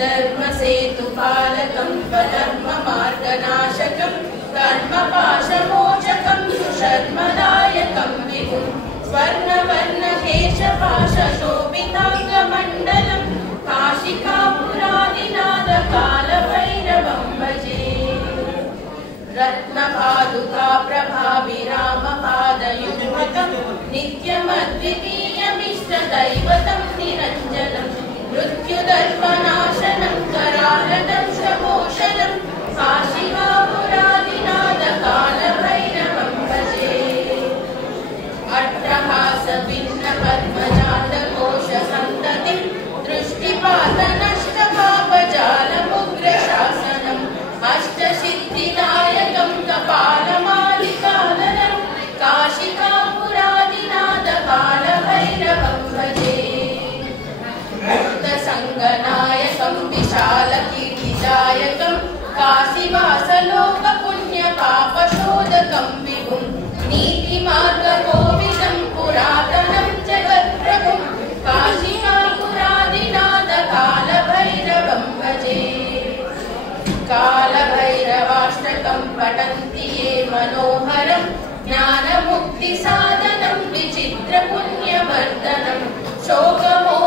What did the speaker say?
धर्मसेतुपालकं स्वधर्ममार्गनाशकं कर्मपाशमोचकं सुशर्मदायकं विभुं स्वर्णवर्णकेशपाशशोभिताङ्गमण्डलं काशिकापुरादिनाथकालभैरवं भजे। रत्नपादुका प्रभाविरामपादयुग्मकं नित्यमद्वितीयमिष्टदैवतं निरञ्जनं मृत्युदर्पनाशनं करालतं शमोषणं काशिकापुरादिनाथकालभैरवं भजे। अट्टहासभिन्नपद्मजातकोशसन्ततिं दृष्टिपातनष्टपापजालमुग्रशासनम् अष्टसिद्धिदायकं कपालमालिकाननं काशिकापुरादिनाथकालभैरवं भजे। मुक्तसङ्गनायकं विशालकीर्तिदायकं काशीवासलोकपुण्यपापशोधकं विभुं नीतिमार्गकोविदं पुरातनं जगत्प्रभुं काशिकापुरादिनाथकालभैरवं भजे। कालभैरवाष्टकं पठन्ति ये मनोहरं ज्ञानमुक्तिसाधनं विचित्रपुण्यवर्धनं शोकमो